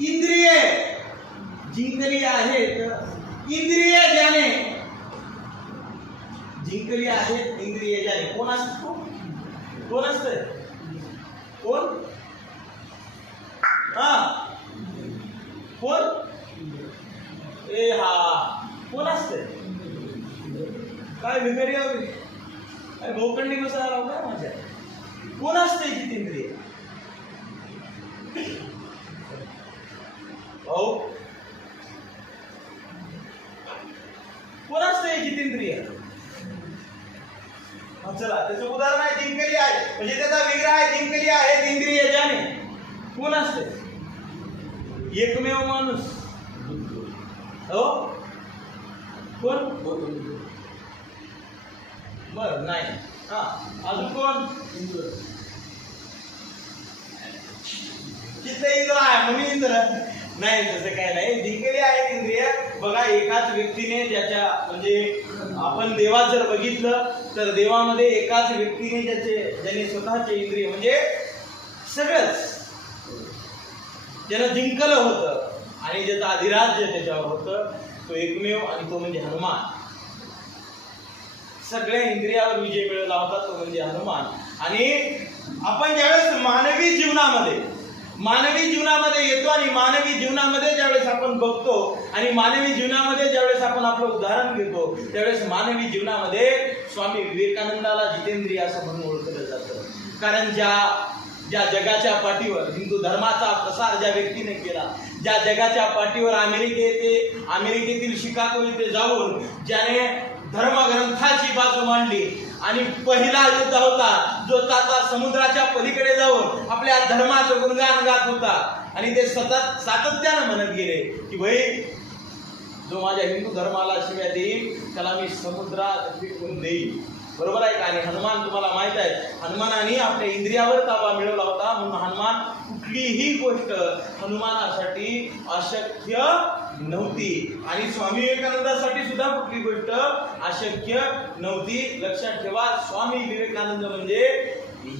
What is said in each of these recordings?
इंद्रिये जिंकली आहेत, इंद्रिय ज्याने जिंकली आहेत, इंद्रिय ज्याने. कोण असतो? कोण असत? कोण? हा कोण? ए हा कोण असत? काय भिकारी काय भोकंडी बसा राव काय माझ्या. कोण असते जितेंद्रिय? भाऊ कोण असते जितेंद्रिय? चला त्याचं उदाहरण आहे जिंकली आहे, म्हणजे त्याचा विग्रह आहे जिंकली आहे इंद्रिय ज्याने. कोण असते? एकमेव माणूस. हो कोण? बर नाही. हा अजून कोण? चित्त इंद्र आहे म्हणून इंद्र नाही, तसं काय नाही. जिंकली आहे इंद्रिय. बघा एकाच व्यक्तीने ज्याच्या म्हणजे आपण देवात जर बघितलं तर देवामध्ये एकाच व्यक्तीने ज्याने स्वतःचे इंद्रिय म्हणजे सगळंच ज्यानं जिंकलं होतं आणि ज्याचं अधिराज्य त्याच्यावर होतं तो एकमेव, आणि तो म्हणजे हनुमान. सगळ्या इंद्रियावर विजय मिळवला होता तो म्हणजे हनुमान. आणि आपण ज्यावेळेस मानवी जीवनामध्ये येतो आणि मानवी जीवनामध्ये ज्यावेळेस आपण बघतो आणि मानवी जीवनामध्ये ज्यावेळेस आपण आपलं उदाहरण घेतो त्यावेळेस मानवी जीवनामध्ये स्वामी विवेकानंदाला जितेंद्रिय असं म्हणून ओळखलं जातं. कारण ज्या जगाच्या पाठीवर हिंदू धर्माचा प्रसार ज्या व्यक्तीने केला, ज्या जगाच्या पाठीवर अमेरिकेतील शिकागो येथे जाऊन ज्याने धर्मग्रंथाची बाजू मांडली आणि पहिला युद्ध होता जो आता समुद्राच्या पलीकडे जाऊन आपल्या धर्माचं गुणगान गात होता आणि ते सतत सातत्यानं म्हणत गेले की भाई जो माझ्या हिंदू धर्माला शिव्या देईल त्याला मी समुद्रात फेकून देईल. बरोबर आहे का? आणि हनुमान तुम्हाला माहित आहे हनुमानाने आपल्या इंद्रियावर ताबा मिळवला होता म्हणून हनुमान कुठलीही गोष्ट हनुमानासाठी अशक्य नव्हती आणि स्वामी विवेकानंदासाठी सुद्धा कुठली गोष्ट अशक्य नव्हती. लक्षात ठेवा स्वामी विवेकानंद म्हणजे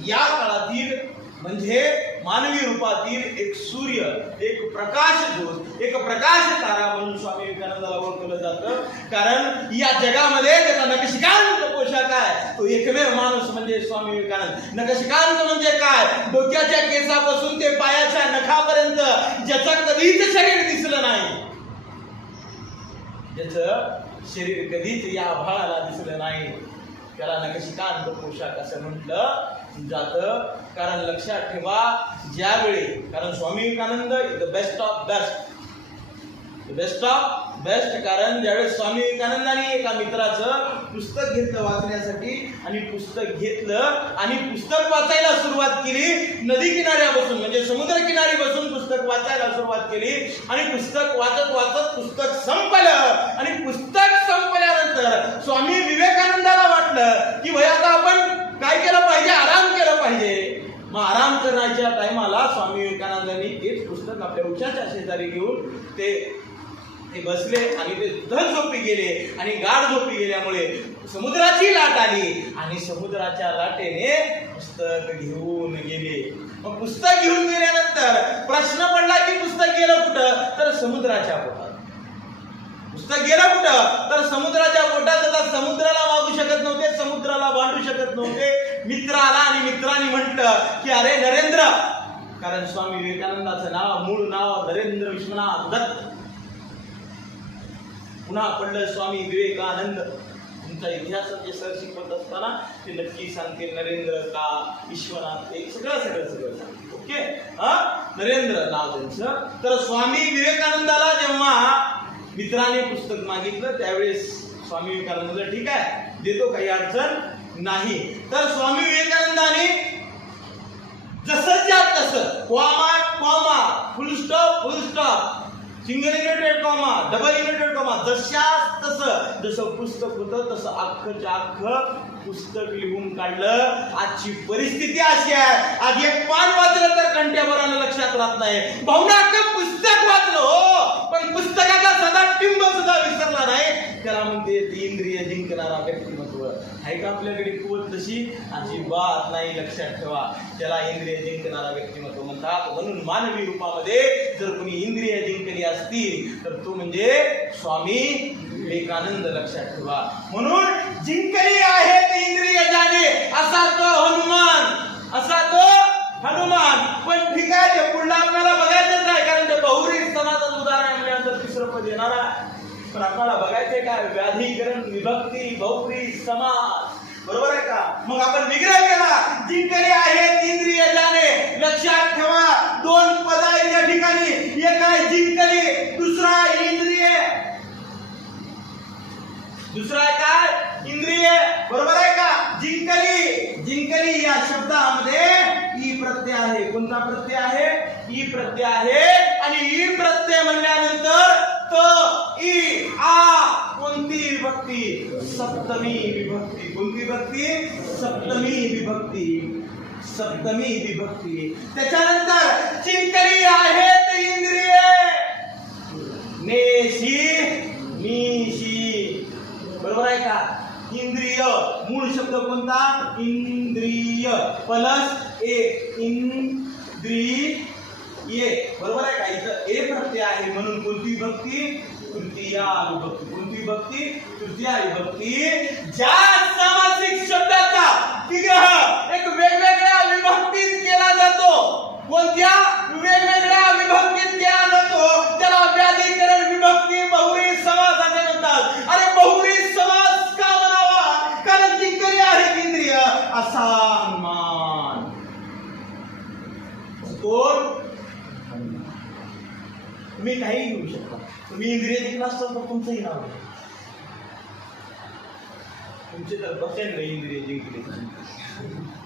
या काळातील म्हणजे मानवी रूपातील एक सूर्य, एक प्रकाश ज्योत, एक प्रकाश तारा म्हणून स्वामी विवेकानंदाला ओळखलं जातं. कारण या जगामध्ये त्याचा नखशिकांत पोशाख आहे तो एकमेव माणूस म्हणजे स्वामी विवेकानंद. नखशिकांत म्हणजे काय? डोक्याच्या केसापासून ते पायाच्या नखापर्यंत ज्याचं कधीच शरीर दिसलं नाही, ज्याचं शरीर कधीच या आभाळाला दिसलं नाही त्याला नखशिकांत पोशाख असं म्हटलं जातं. कारण लक्षात ठेवा ज्यावेळी कारण Swami Vivekananda the best of best कारण ज्यावेळेस स्वामी विवेकानंदांनी एका मित्राचं पुस्तक घेतलं वाचण्यासाठी आणि पुस्तक घेतलं आणि पुस्तक वाचायला सुरुवात केली, नदी किनाऱ्या बसून म्हणजे समुद्र किनारी बसून पुस्तक वाचायला सुरुवात केली आणि पुस्तक वाचत वाचत पुस्तक संपलं आणि पुस्तक संपल्यानंतर स्वामी विवेकानंदाला वाटलं की भाई आता आपण काय केलं पाहिजे? आराम केला पाहिजे. मग आराम करण्याच्या टायमाला स्वामी विवेकानंदांनी तेच पुस्तक आपल्या उशाच्या शेजारी घेऊन ते बसले आणि ते धड झोपी गेले आणि गाढ झोपी गेल्यामुळे समुद्राची लाट आली आणि समुद्राच्या लाटेने पुस्तक घेऊन गेले. मग पुस्तक घेऊन गेल्यानंतर प्रश्न पडला की पुस्तक गेलं कुठं? तर समुद्राच्या पोटात. पुस्तक गेलं कुठं? तर समुद्राच्या पोटात. आता समुद्राला मागू शकत नव्हते, समुद्राला भांडू शकत नव्हते. मित्र आला आणि मित्रांनी म्हटलं की अरे नरेंद्र, कारण स्वामी विवेकानंदाचं मूळ नाव नरेंद्र विश्वनाथ दत्त. पुन्हा पडलं स्वामी विवेकानंद. तुमचा इतिहासाचे सर शिकवत असताना ते नक्की सांगतील नरेंद्र का विश्वनाथ, ते सगळं सांगतील. ओके नरेंद्र नाव त्यांचं. तर स्वामी विवेकानंदाला जेव्हा मित्राने पुस्तक मागितलं त्यावेळेस स्वामी विवेकानंद ठीक आहे देतो, काही अडचण नाही. तर स्वामी विवेकानंदाने जसं तसं कॉमा फुल stop single inverted comma double inverted comma तसं जसं पुस्तक होतं तसं अख्खच्या अख्खं पुस्तक लिहून काढलं. आजची परिस्थिती अशी आहे आज एक पान वाचलं तर कंट्याभरानं लक्षात राहत नाही. भावना अख्खं पुस्तक वाचलं हो पण पुस्तकाचा सदा टिंब सुद्धा विसरला नाही. त्याला म्हणते इंद्रिय जिंकणारा व्यक्तिमत्व. आहे का आपल्याकडे कुवत तशी? अजिबात नाही. लक्षात ठेवा. त्याला इंद्रिय जिंकणारा व्यक्तिमत्व म्हणतात. म्हणून मानवी रूपामध्ये जर कोणी इंद्रिय जिंकली असतील तर तो म्हणजे स्वामी विवेकानंद. लक्षात ठेवा. म्हणून जिंकली आहेत इंद्रिय जाणे असा तो हनुमान. पण ठीक आहे, ते पुढला आपल्याला बघायचंच आहे, कारण ते बहुरी समाजाचं उदाहरण मिळालं तिसरं पद येणार आहे. पण आपल्याला बघायचंय काय? व्याधीकरण, विभक्ती, बहुरी समाज. बरोबर आहे का? मग आपण विग्रह केला. जिंकले आहेत इंद्रिय जाणे. लक्षात ठेवा, दोन पद आहेत या ठिकाणी. एक आहे जिंकली, दुसरा आहे इंद्रिय. दुसरा आहे काय? इंद्रिय. बरोबर आहे का? जिंकली या शब्दामध्ये ई प्रत्यय आहे. कोणता प्रत्यय आहे? ई प्रत्यय आहे. आणि ई प्रत्यय म्हणल्यानंतर त ई आ कोणती विभक्ती? सप्तमी विभक्ती. कोणती विभक्ती? सप्तमी विभक्ती. त्याच्यानंतर जिंकली आहेत इंद्रिय. नेशी नीशी. बरोबर आहे का? इंद्रिय मूळ शब्द कोणता? इंद्रिय प्लस ए इंद्रिय. बरोबर आहे का? इथं ए प्रत्यय आहे म्हणून कोणती विभक्ती? तृतीया विभक्ती. कोणती विभक्ती? तृतीया विभक्ती. ज्या सामासिक शब्दाचा विग्रह एक वेगवेगळ्या विभक्तीत केला जातो. कोणत्या? वेगवेगळ्या विभक्तीत केला जातो त्याला व्याधीकरण विभक्ती बहुरी समास असे म्हणतात. अरे बहुरी समास का म्हणावा? कारण जिंकली आहे इंद्रिय असा मान. कोण? तुम्ही काही घेऊ शकता. तुम्ही इंद्रिय जिंकला असतात तर तुमचंही नाव आहे. तुमचे तर प्रचंड इंद्रिय जिंकले.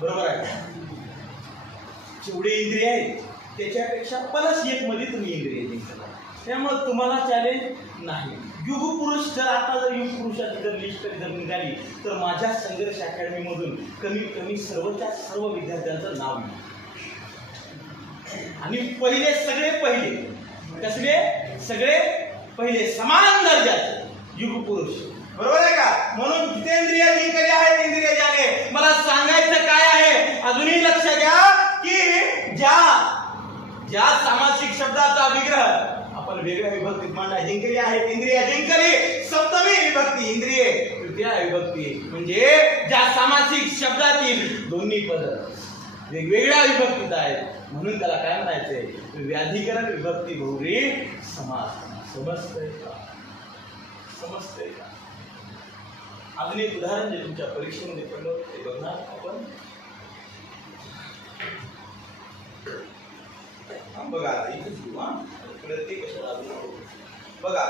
बरोबर आहे. जेवढे इंद्रिय आहेत त्याच्यापेक्षा प्लस एक मध्ये तुम्ही इंद्रिय जिंकला. त्यामुळे तुम्हाला चॅलेंज नाही. युग पुरुष जर आता जर युग पुरुषाची जर लिस्ट जर निघाली तर माझ्या संघर्ष अकॅडमी मधून कमीत कमी सर्वच्या सर्व विद्यार्थ्यांचं नाव येईल. आणि पहिले सगळे पहिले कसले? सगळे पहिले समान दर्जाचे युग पुरुष. बरोबर आहे का? म्हणून जितेंद्रिय जिंकले आहेत इंद्रिय जाणे. मला सांगायचं काय आहे अजूनही लक्ष द्या की ज्या सामासिक शब्दाचा विग्रह आपण वेगळ्या विभक्तीत मांडला. जिंकली आहेत इंद्रिय. जिंकली सप्तमी विभक्ती. इंद्रिय तृतीया विभक्ती. म्हणजे ज्या सामासिक शब्दातील दोन्ही पद वेगवेगळ्या विभक्तीत आहेत म्हणून त्याला काय म्हणायचंय? व्याधीकरण विभक्ती बहुरी समास. समजतंय का? अजून एक उदाहरण जे तुमच्या परीक्षेमध्ये पडलं ते बघणार आपण. बघा इथेच ते कशाला बघा.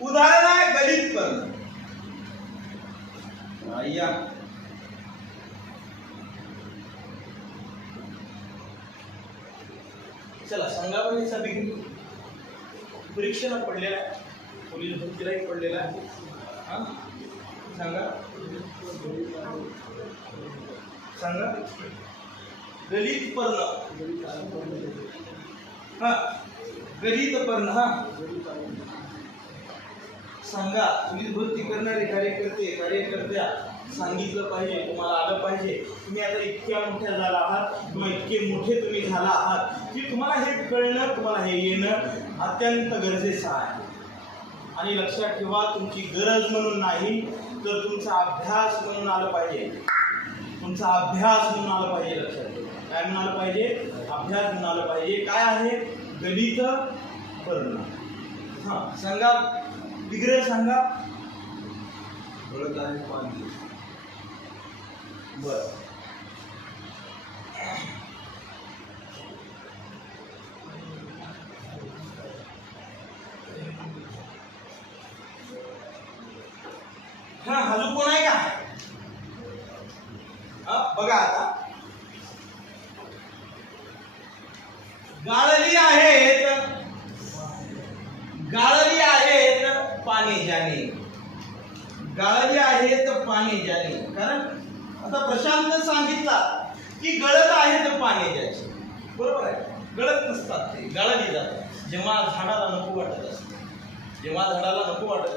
उदाहरण आहे गलित कर्ण. या चला सांगा बरं. याचा बिगिन परीक्षेला पडलेला आहे, पोलीस भरतीलाही पडलेला आहे. सांगा गलित पर्ण. गलित पर्ण. सांगा. पोलीस भरती करणारे कार्यकर्त्या सांगितलं पाहिजे, तुम्हाला आलं पाहिजे. तुम्ही आता इतक्या मोठ्या झाला आहात किंवा इतके मोठे तुम्ही झाला आहात की तुम्हाला हे कळणं, तुम्हाला हे येणं अत्यंत गरजेचं आहे. आणि लक्षात ठेवा, तुमची गरज म्हणून नाही तर तुमचा अभ्यास म्हणून आलं पाहिजे. तुमचा अभ्यास म्हणून आलं पाहिजे. लक्षात ठेवा. काय म्हणून आलं पाहिजे? अभ्यास म्हणून आलं पाहिजे. काय आहे? गलित पर्ण. सांगा विग्रह. सांगा. बर. अजून कोण आहे का? बघा आता. गाळली आहेत पाणी जाणे. गाळली आहेत पाणी जाणे. कारण आता प्रशांत सांगितला की गळत आहेत पाणी ज्याचे. बरोबर आहे. गळत नसतात, ते गाळली जातात. जेव्हा झाडाला नको वाटत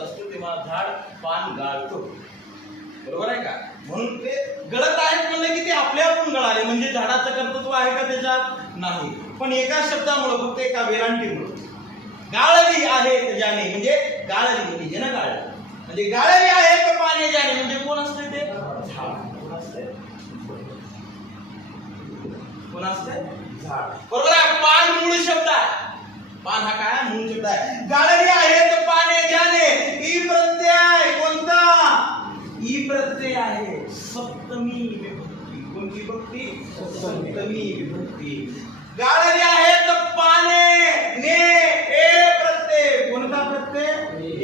असतं तेव्हा झाड पान गाळतो. बरोबर आहे का? म्हणून ते गळत आहेत म्हणलं की ते आपल्याकडून गळाले, म्हणजे झाडाचं कर्तृत्व आहे का त्याच्यात? नाही. पण एका शब्दामुळे, फक्त एका वेलांटीमुळे गाळली आहे त्याच्याने, म्हणजे गाळली म्हणजे ज्यानं गाळलं, म्हणजे गाळली आहे तर पाणी ज्याने, म्हणजे कोण असते ते? झाड. कोण असते? कोण असते? झाड. बरोबर आहे. पान मूळ शब्द आहे. पान हा काय? मूळ शब्द आहे. गाळली आहे तर पाणी ज्याने, ई प्रत्यय आहे. कोणता? ई प्रत्यय आहे. सप्तमी विभक्ती. कोणती विभक्ती? सप्तमी विभक्ती. गाळली आहे तर पाने, ने, ए प्रत्यय. कोणता प्रत्यय?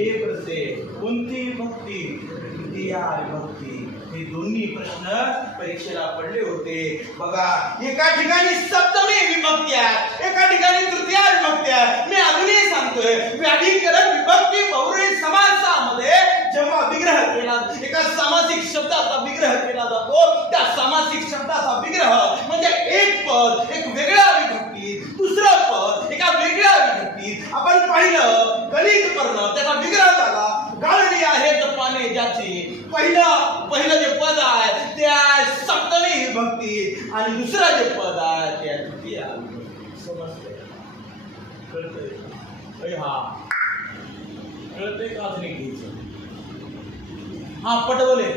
ए प्रत्यय. कोणती विभक्ती? तृतीया विभक्ती. हे दोन्ही प्रश्न परीक्षेला पडले होते. बघा, एका ठिकाणी सप्तमी विभक्ती आहे, एका ठिकाणी तृतीया विभक्ती आहे. मी अजूनही सांगतोय, व्याधिकरण विभक्ती बहुव्रीही समासामध्ये जेव्हा विग्रह केला, एका सामासिक शब्दाचा विग्रह केला जातो, त्या सामासिक शब्दाचा विग्रह म्हणजे एक पद एक वेगळ्या विभक्तीत, दुसरं पद एका वेगळ्या विभक्तीत. आपण पाहिलं गणित पर्ण, त्याचा विग्रह झाला. गाळली आहे तर पाने ज्याची, पहिलं जे पद आहे ते आहे सप्तमी विभक्ती, आणि दुसरं जे पद आहे ते तृतीया विभक्ती. समजतंय? कळतंय? हा कळतंय का? अजून एक घ्यायचं. हा पटवले.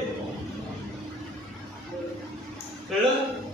कळलं?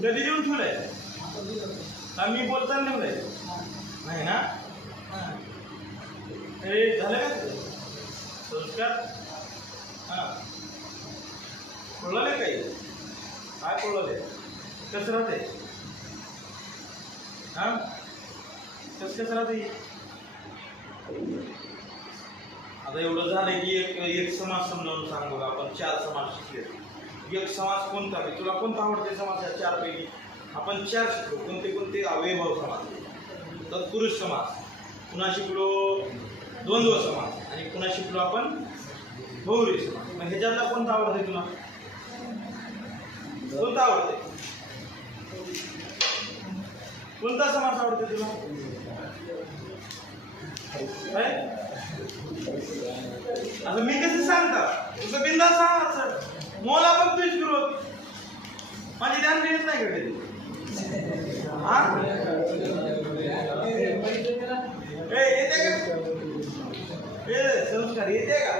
कधी देऊन ठेवलंय? मी बोलताना ठेवलंय नाही ना? हे झालं का संस्कार? हा कळलं काही? काय कळलं? कसं राहते? हा कसं राहते? आता एवढं झालं की एक समाज समजावून सांगू. आपण 4 समाज शिकले. एक समाज कोणता? तुला कोणता आवडते समाज? या 4 पैकी आपण 4 शिकलो. कोणते कोणते? अवयभाव समाज, तत्पुरुष समाज, पुन्हा शिकलो द्वंद्व समाज, आणि पुन्हा शिकलो आपण बहुव्रीही समाज. मग ह्याच्यातला कोणता आवडते तुला? कोणता आवडते? कोणता समाज आवडते तुला? आता मी कसं सांगता? तुझं बिंदास सांगा सर. मोला पण तुझ विरोध माझी ध्यान देत नाही का कधी? येते का? संस्कार येते का?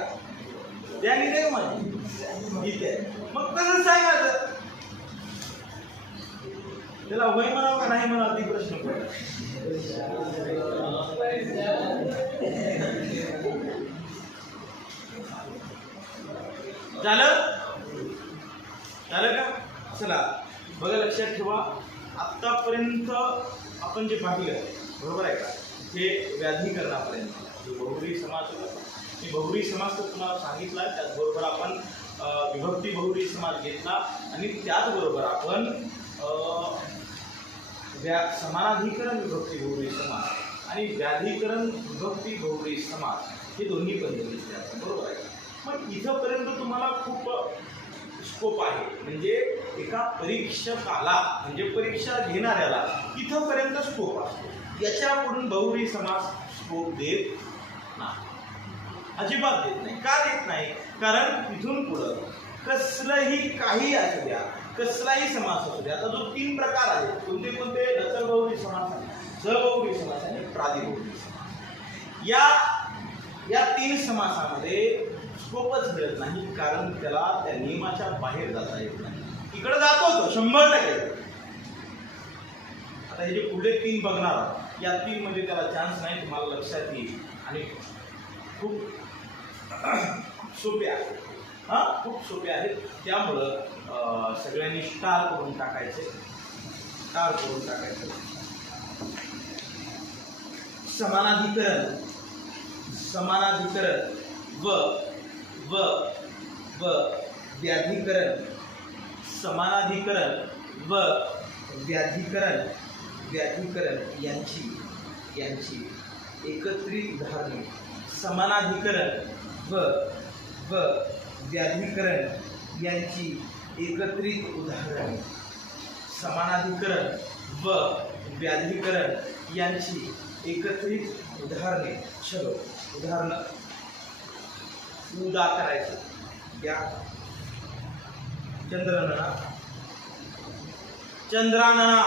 ध्यान येते का माझी? येते. मग कसं सांगायचं? त्याला वय म्हणावं का नाही म्हणावं ती प्रश्न पडला. झालं का? चला बघा, लक्षात ठेवा. आतापर्यंत आपण जे पाहिलं, बरोबर आहे का, हे व्याधिकरणापर्यंत बहुव्रीही समाज होता. मी बहुव्रीही समाज तर तुम्हाला सांगितला. त्याचबरोबर आपण विभक्ती बहुव्रीही समाज घेतला, आणि त्याचबरोबर आपण समानाधिकरण विभक्ती बहुव्रीही समाज आणि व्याधिकरण विभक्ती बहुव्रीही समाज हे दोन्ही पण घेतले आपण, बरोबर आहे. मग इथंपर्यंत तुम्हाला खूप स्कोप आहे. म्हणजे एका परीक्षकाला, म्हणजे परीक्षा घेणाऱ्याला इथंपर्यंत स्कोप असतो. याच्या पुढून बहुव्रीही समाज स्कोप देत नाही. अजिबात देत नाही. का देत नाही? कारण इथून पुढं कसलंही काही असू द्या, कसलाही समास असू द्या. आता जो 3 प्रकार आहेत, कोणते कोणते? रचलबहुळी समास, सहबहुळी समास आणि प्रादिबहुळी समास. या 3 समासामध्ये स्कोपच मिळत नाही, कारण त्याला त्या नियमाच्या बाहेर जाता येत नाही. इकडे जातो तो 100%. आता हे जे पुढे 3 बघणार आहोत, या 3 मध्ये त्याला चान्स नाही, तुम्हाला लक्षात येईल. आणि खूप सोपे आहेत, खूप सोपे आहेत. त्यामुळं सगळ्यांनी स्टार करून टाकायचे, स्टार करून टाकायचं. समानाधिकरण, समानाधिकरण व व व व्याधिकरण, समानाधिकरण व व्याधिकरण, व्याधिकरण यांची एकत्रित उदाहरणे. समानाधिकरण व व व्याधिकरण यांची एकत्रित उदाहरणे. समानाधिकरण व व्याधिकरण यांची एकत्रित उदाहरणे. चलो उदाहरण उदा करायचं. या चंद्रानना, चंद्रानना,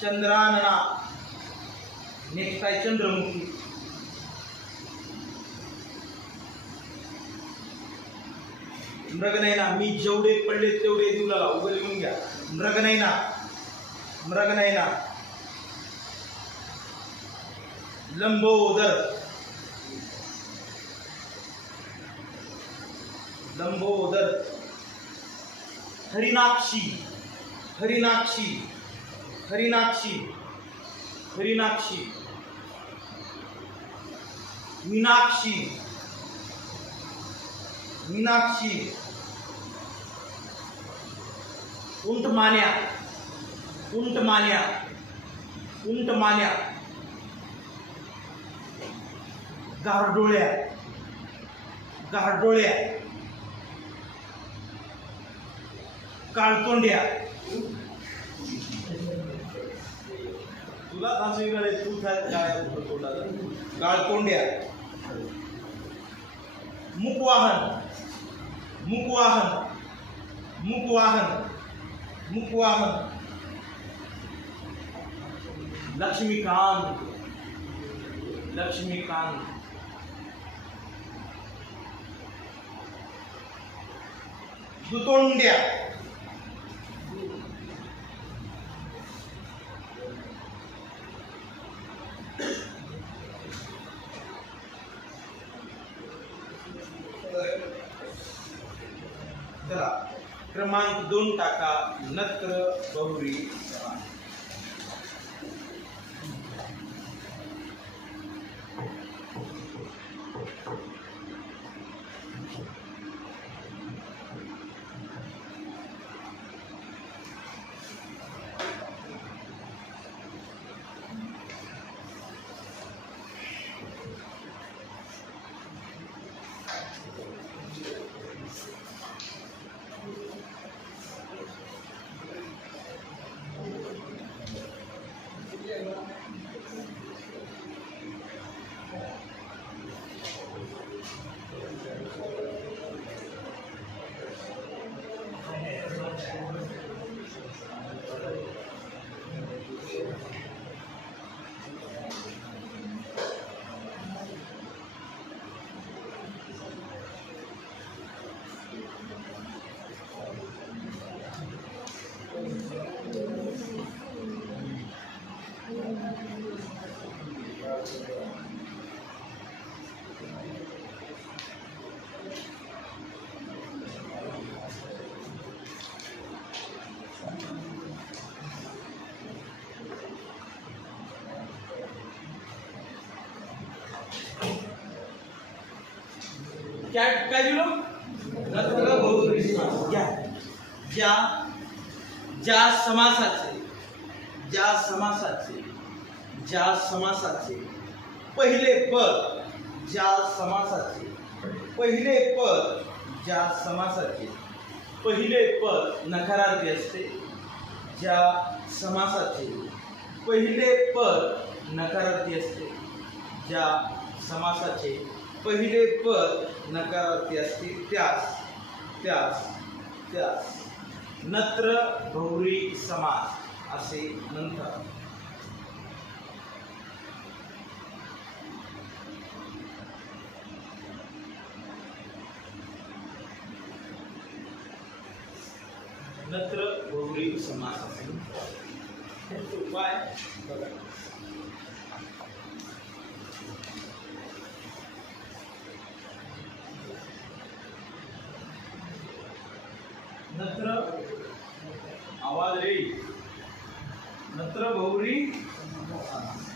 चंद्रानना. नेक्स्ट आहे चंद्रमुखी. मृगनयना. मी जेवढे पडले तेवढे देऊ लागला, उभं लिहून घ्या. मृगनयना, मृगनयना. लंबोदर, लंबोदर. हरिनाक्षी, हरिनाक्षी, हरिनाक्षी, हरिनाक्षी. मीनाक्षी, मीनाक्षी. उंटमान्या, उंटमान्या, उंटमान्या. गारडोळ्या, गारडोळ्या. काळतोंड्या. तुला वेगळे तू काय काळतोंड्या. मुकवाहन, मुकवाहन, मुकवाहन, मुकवाहन. लक्ष्मीकांत, लक्ष्मीकांत. दुतोंड्या, क्रमांक 2 टाका. नत्र बहुरी समास. काय दिलं? नत्र बहुब्रीही समास. ज्या ज्या समासाचे, ज्या समासाचे, ज्या समासाचे पहिले पद, ज्या समासाचे पहिले पद, ज्या समासाचे पहिले पद नकारार्थी असते, ज्या समासाचे पहिले पद नकारार्थी असते, ज्या समासाचे पहिले पद नकारार्थी असते त्यास त्यास त्यास नत्र बहुव्रीही समास असे म्हणतात. नत्र बहुव्रीही समास असे म्हणतात. उपाय बघा. नत्र आवाज रे नत्र बहुव्रीही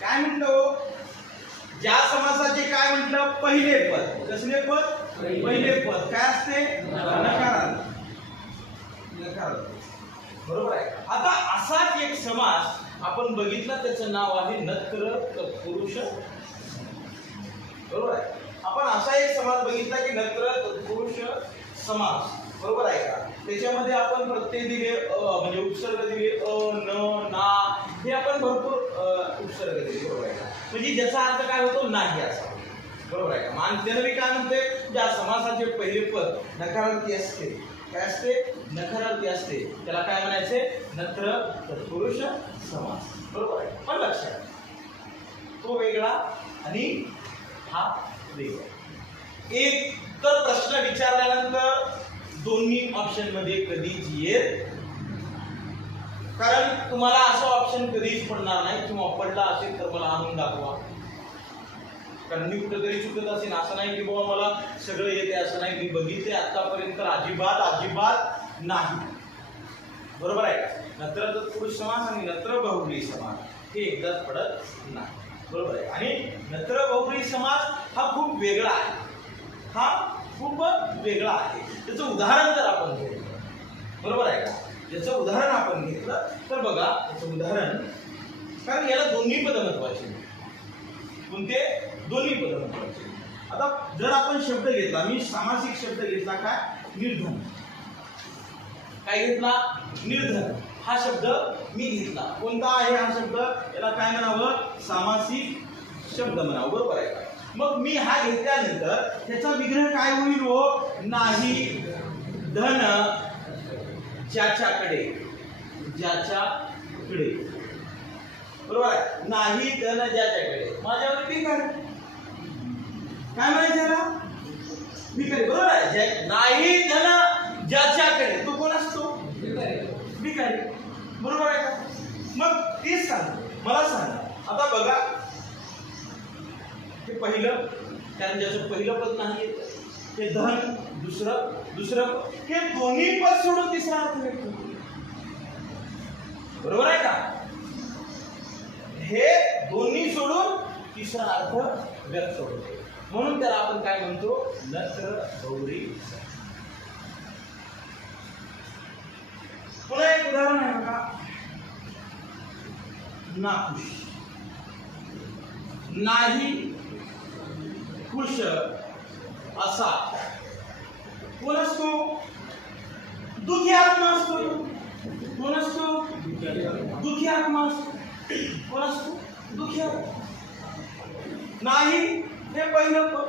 काय म्हटलं? ज्या समासाचे काय म्हटलं? पहिले पद. कसले पद? पहिले पद काय असते? नकारार्थी. बरोबर आहे. आता असाच एक समास आपण बघितला, त्याचं नाव आहे नत्र तत्पुरुष. बरोबर आहे. आपण असा एक समास बघितला की नत्र तत्पुरुष समास. बरोबर आहे का? त्याच्यामध्ये आपण प्रत्यय दिले, म्हणजे उपसर्ग दिले, न, ना, हे आपण भरपूर उपसर्ग दिले. बरोबर आहे का? म्हणजे ज्याचा अर्थ काय होतो? नाही असा. बरोबर आहे का? मानतेनवी काय म्हणते? ज्या समासाचे पहिले पद नकारार्थी असते, काय असते? नकारार्थी असते, त्याला काय म्हणायचे? नत्र तत्पुरुष समास. बरोबर आहे. पण लक्षात, तो वेगळा आणि हा वेगळा. एक तर प्रश्न विचारल्यानंतर दोन्ही ऑप्शन मध्ये कधीच येत, कारण तुम्हाला असं ऑप्शन कधीच पडणार नाही, किंवा पडला असेल तर मला आणून दाखवा. कारण मी कुठेतरी चुकत असेल, असं नाही की बाबा मला सगळं येते असं नाही. मी बघितले आतापर्यंत अजिबात अजिबात नाही. बरोबर आहे. नत्र तत्पुरुष समास आणि नत्र बहुव्रीही समास हे एकदाच पडत नाही. बरोबर आहे. आणि नत्र बहुव्रीही समास हा खूप वेगळा आहे. हा खूप वेगळा आहे. त्याचं उदाहरण जर आपण घेतलं, बरोबर आहे का? याचं उदाहरण आपण घेतलं तर बघा, याचं उदाहरण, कारण याला दोन्ही पद महत्वाची. कोणते? दोन्ही पद महत्वाची. आता जर आपण शब्द घेतला, मी सामासिक शब्द घेतला, काय? निर्धन. काय घेतला? निर्धन हा शब्द मी घेतला. कोणता आहे हा शब्द? याला काय म्हणावं? सामासिक शब्द म्हणावं. बरोबर आहे का? मग मी हा घेतल्यानंतर त्याचा विग्रह काय होईल? हो, नाही धन ज्याच्याकडे, ज्याच्याकडे. बरोबर आहे. नाही धन ज्याच्याकडे. माझ्यावर भिकारी. काय म्हणायचं याला? भिकारी. बरोबर आहे. नाही धन ज्याच्याकडे, तो कोण असतो? भिकारी. बरोबर आहे का? मग तेच सांग, मला सांगा. आता बघा, हे पहिलं, कारण ज्याचं पहिलं पद नाही ते धन, दुसरं हे दोन्ही पद सोडून तिसरा अर्थ व्यक्त होतो. बरोबर आहे का? हे दोन्ही सोडून तिसरा अर्थ व्यक्त होतो. म्हणून त्याला आपण काय म्हणतो? नत्र बहुव्रीही. पुन्हा एक उदाहरण आहे बघा. नाखुश. नाही खुश असा कोण असतो? दुःखी आत्मा असतो. कोण असतो? दुःखी आत्मा असतो. कोण असतो? दुःखी आत्मा. नाही हे पहिलं पद,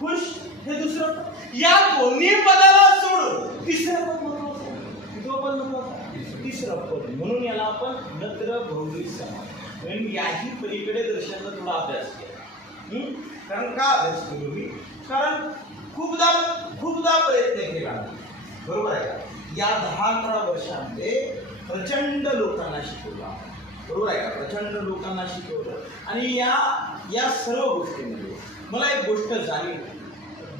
खुश हे दुसरं पद. या दोन्ही पदाला सोडून तिसरं पद महत्वाचं. तो पद महत्वाचा, तिसरं पद. म्हणून याला आपण नत्र बहुव्रीही समास. म्हणून याही पलीकडे दर्शनाचा थोडा अभ्यास केला. कारण का अभ्यास केलो मी? कारण खूपदा प्रयत्न केला. बरोबर आहे का? या 10-11 वर्षांमध्ये प्रचंड लोकांना शिकवलं. बरोबर आहे का? प्रचंड लोकांना शिकवलं. आणि या सर्व गोष्टींमध्ये मला एक गोष्ट जाणीव,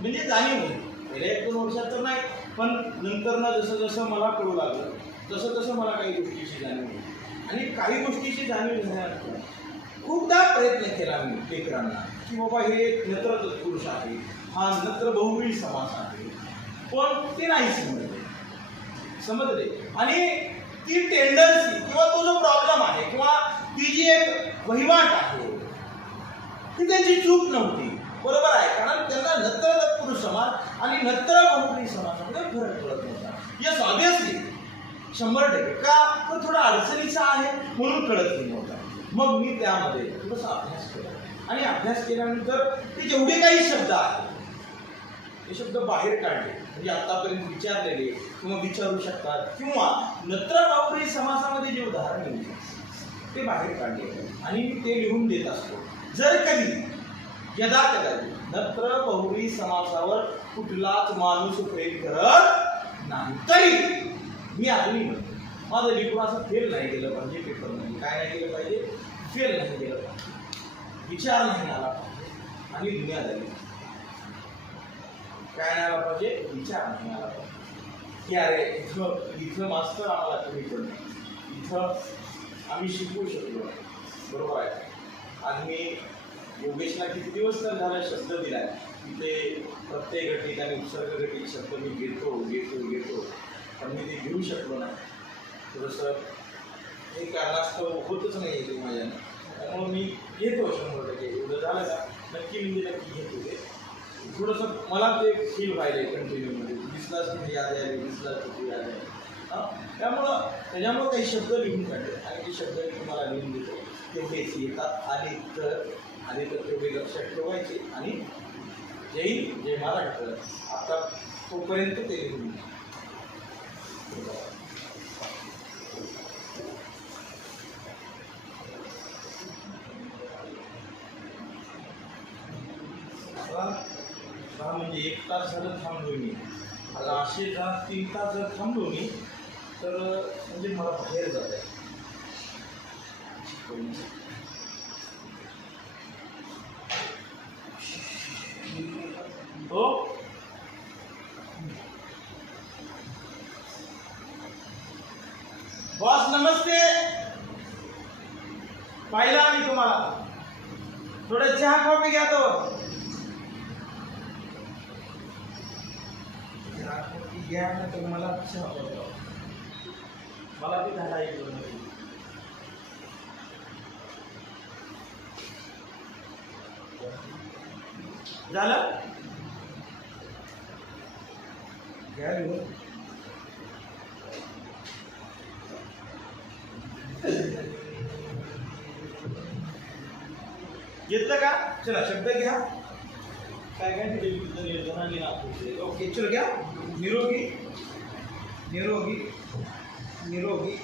म्हणजे जाणीव गेल्या 1-2 वर्षात तर नाही, पण नंतर ना जसं जसं मला कळू लागलं तसं तसं मला काही गोष्टीची जाणीव होती. आणि काही गोष्टीची जाणीव घेण्यात खूपदा प्रयत्न केला मी लेकरांना, की बाबा हे नत्र तत्पुरुष आहे, हा नत्र बहुव्रीही समास आहे, पण ते नाही समजले. आणि ती टेंडन्सी किंवा तो जो प्रॉब्लेम आहे किंवा ती जी एक वहिवाट आहे ती त्यांची चूक नव्हती. बरोबर आहे. कारण त्यांना नत्र तत्पुरुष समास आणि नत्र बहुव्रीही समासामध्ये फरक कळत नव्हता. यस, ऑब्विसली 100% का? तो थोडा अडचणीचा आहे म्हणून कळत नव्हता. मग मी त्यामध्ये थोडासा अभ्यास केला आणि अभ्यास केल्यानंतर ते जेवढे काही शब्द आहेत ते शब्द बाहेर काढले, म्हणजे आतापर्यंत विचारलेले किंवा विचारू शकतात, किंवा नत्र बहुव्रीही समासामध्ये जे उदाहरण मिळते ते बाहेर काढले आणि ते लिहून देत असतो. जर कधी यदा कदाचित नत्र बहुव्रीही समासावर कुठलाच माणूस प्रेम करत नाही तरी मी अजूनही म्हणतो, माझं लेकरू असं फेल नाही गेलं पाहिजे पेपरमध्ये. काय नाही केलं पाहिजे? फेल नाही गेलं पाहिजे, विचार नाही आला पाहिजे आणि दुनिया झाली. काय नाही आला पाहिजे? विचार नाही आला पाहिजे की अरे इथं मास्तर आम्हाला कमी पडलं, इथं आम्ही शिकवू शकलो. बरोबर आहे. आज मी योगेशला किती दिवस तर झाला शब्द दिलाय की ते प्रत्येक घटित आणि उपसर्ग घटित शब्द मी घेतो पण मी ते घेऊ शकलो नाही. थोडंसं हे कारणास्तव होतच नाही आहे ते माझ्यानं. त्यामुळं मी घेतो 100%. एवढं झालं का नक्की नक्की घेतो ते. थोडंसं मला ते फील व्हायला कंटिन्यूमध्ये दिसलाच किती याद आहे, दिसलाच किती याद आहे. त्याच्यामुळं काही शब्द लिहून काढले आणि ते शब्द मी तुम्हाला लिहून देतो. तेवढेच येतात आले तर तेवढे लक्षात ठेवायचे आणि जय हिंद जय महाराष्ट्र आता तोपर्यंत ते लिहून. म्हणजे 1 तास झालं थांबलो मी. आता असे 3 तास जर थांबलो मी तर म्हणजे मला बाहेर जात आहे. हो बॉस नमस्ते. पाहिला मी तुम्हाला. थोडं चहा कॉफी घ्या तो. घ्या तर मला चहा मला ते झाला झालं घ्या लिहून. घेतलं का? चला शब्द घ्या. काय काय ओके चलो घ्या. निरोगी निरोगी निरोगी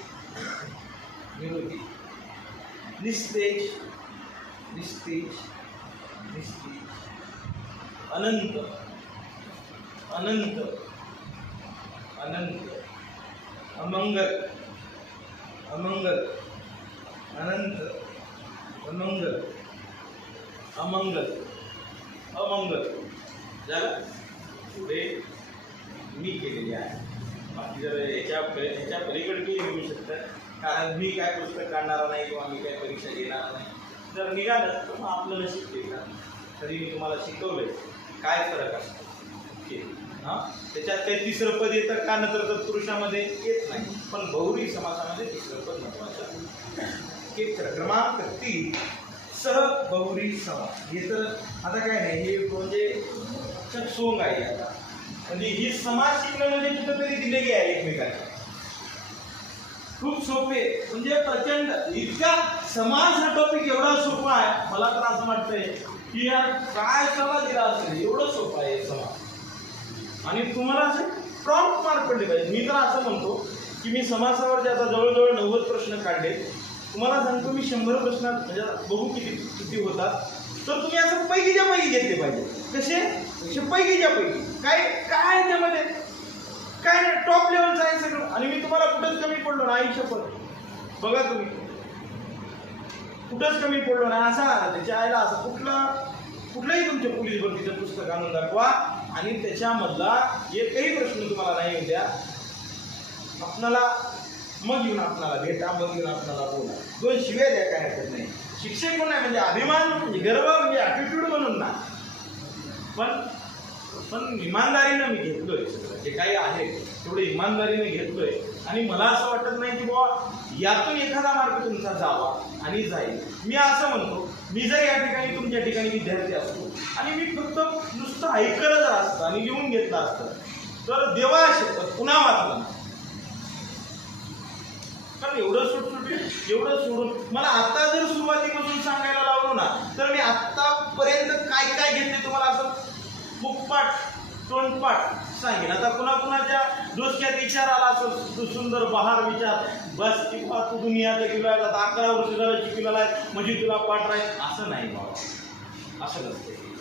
निरोगी निस्तेज निस्तेज निस्तेज अनंत अनंत अनंत अमंगल अमंगल अनंत अमंगल अमंगल अमंगल. झालं. पुढे मी केलेली आहे. बाकी जर ह्याच्या पलीकडे मिळू शकतं, कारण मी काय पुस्तक काढणारा नाही किंवा मी काय परीक्षा घेणार नाही. जर निघालं तर मग आपलं नशीब केलं. तरी मी तुम्हाला शिकवलंय काय फरक असतो. ओके हां. त्याच्यात काही तिसरं पद येतं का? नंतर तत्पुरुषामध्ये येत नाही, पण बहुव्रीही समासामध्ये तिसरं पद महत्त्वाचं. क्रमांक 3 सह बहुव्रीही समास. हे तर आता काय नाही, हे म्हणजे सोंग आहे. आता म्हणजे ही समास शिकणं म्हणजे कुठंतरी दिलेली आहे एकमेकांना. खूप सोपे, म्हणजे प्रचंड. इतका समास हा टॉपिक एवढा सोपा आहे, मला तर असं वाटतंय की यार काय सल्ला दिला असेल, एवढं सोपं आहे समास. आणि तुम्हाला असे प्रॉम्प्ट मार्क पडले पाहिजे. मी तर असं म्हणतो की मी समासावरचे आता जवळजवळ 90 प्रश्न काढले. तुम्हाला सांगतो मी 100 प्रश्न म्हणजे बघू किती होतात. तर तुम्ही असं पैकीच्या पैकी घेतले पाहिजे. कसे पैकीच्या पैकी. काय त्यामध्ये काय नाही, टॉप लेवलचं आहे सगळं. आणि मी तुम्हाला कुठंच कमी पडलो ना, आयुष्यभर बघा तुम्ही कुठंच कमी पडलो ना. असा त्याच्या आईला असं कुठलंही तुमच्या पोलीस भरतीचं पुस्तक आणून दाखवा आणि त्याच्यामधला एकही प्रश्न तुम्हाला नाही द्या. आपणाला मग येऊन आपणाला भेटा, मग येऊन आपणाला बोला. 2 शिव्या द्या, काय हरकत नाही. शिक्षक म्हणून नाही, म्हणजे अभिमान म्हणजे गर्व म्हणजे ॲटिट्यूड म्हणून ना, पण इमानदारीनं मी घेतलोय सगळं जे काही आहे तेवढं इमानदारीने घेतलोय. आणि मला असं वाटत नाही की बाबा यातून एखादा मार्ग तुमचा जावा आणि जाईल. मी असं म्हणतो, मी जर या ठिकाणी तुमच्या ठिकाणी विद्यार्थी असतो आणि मी फक्त नुसतं ऐकलं जर असतं आणि लिहून घेतलं असतं तर देवा शपथ पुन्हा वाचलं. कारण एवढं सुटसुटीत एवढं सोडून मला आता जर सुरुवातीपासून सांगायला लावलो ना तर मी आतापर्यंत काय काय घेतले तुम्हाला असं मुखपाठ तोंडपाठ सांगेन. आता कुणाच्या डोसक्यात विचार आला असं सुंदर बहार विचार, बस की बा तू दुनियाला गेला 11 वर्ष झालं शिकलेला आहे म्हणजे तुला पाठ राहील, असं नाही बाबा, असं नसते.